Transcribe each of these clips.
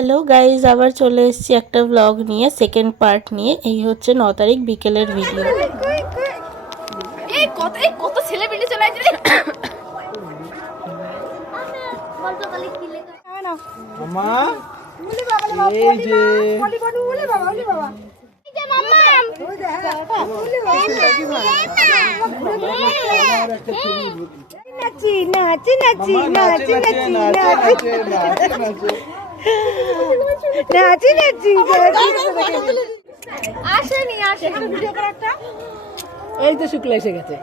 Hello guys আবার চলে এসেছি একটা ব্লগ নিয়ে সেকেন্ড পার্ট নিয়ে। এই হচ্ছে ন তারিখ বিকেলের ভিডিও এই কত ছেলে চলে আসছে রে মামা এই যে নাচি নাচি নাচি নাচি নাচি নাচি নাচি নাচি আসেনি আসেনি এই তো শুক্লা এসে গেছে।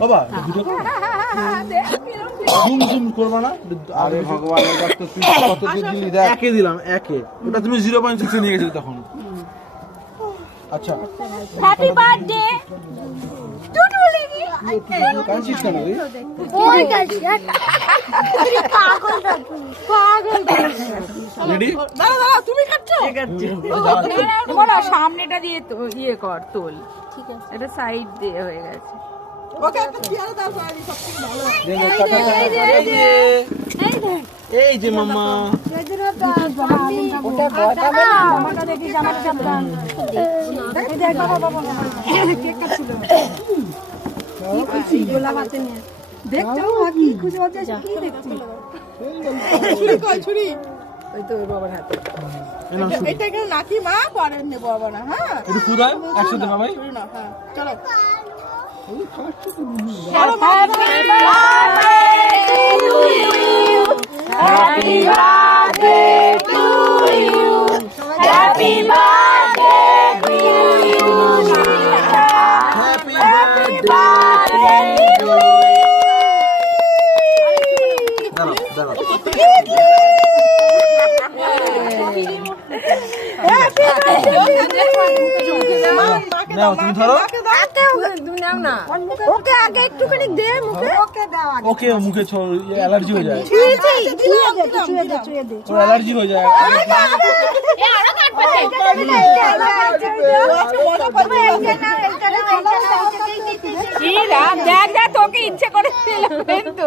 বাবা ভিডিও জুম জুম করবা না? আরে ভগবান এটা তুই কত দিলি দেখ। একে দিলাম একে। ওটা তুমি জিরো পয়েন্ট সিক্সে নিয়ে গেছিলে তখন। আচ্ছা। হ্যাপি বার্থডে সামনেটা দিয়ে তো- ইয়ে কর তোল। ঠিক আছে। এটা সাইড দিয়ে হয়ে গেছে। এই যে দেখছি বাবার হাতে। এটা কেন নাকি মা? পরে নেব হ্যাঁ চলো। Happy birthday! নাও তুমি ধরো। ওকে আগে একটুখানি দে মুখে। ওকে দাও ওকে মুখে অ্যালার্জি হয়ে যায়। ছুঁয়ে দে ছুঁয়ে দে ছুঁয়ে দে ছুঁয়ে দে ওর অ্যালার্জি হয়ে যায়। এ আরও কাটবে দেখ দেখ তোকে ইচ্ছে করে কিন্তু।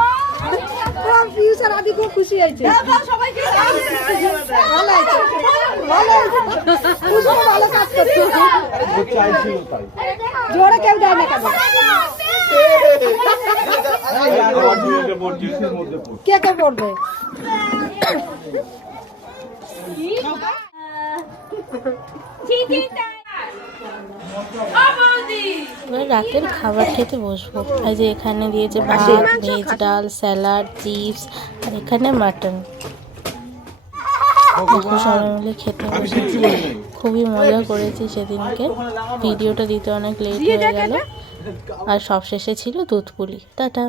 পিয়ুষ আর আমি খুব খুশি হয়েছে ভালো হয়েছে ভালো খুশি ভালো কাজ করছে জোরে কেউ দেয় না কেন। কে কে পড়বে এবার রাতের খাবার খেতে বসবো। এই যে এখানে দিয়েছে ভাত ভেজ ডাল স্যালাড চিপস আর এখানে মাটন। দেখো সবাই মিলে খেতে বসেছি খুবই মজা করেছি সেদিনকে। ভিডিওটা দিতে অনেক লেট হয়ে গেল। আর সবশেষে ছিল দুধপুলি। টাটা।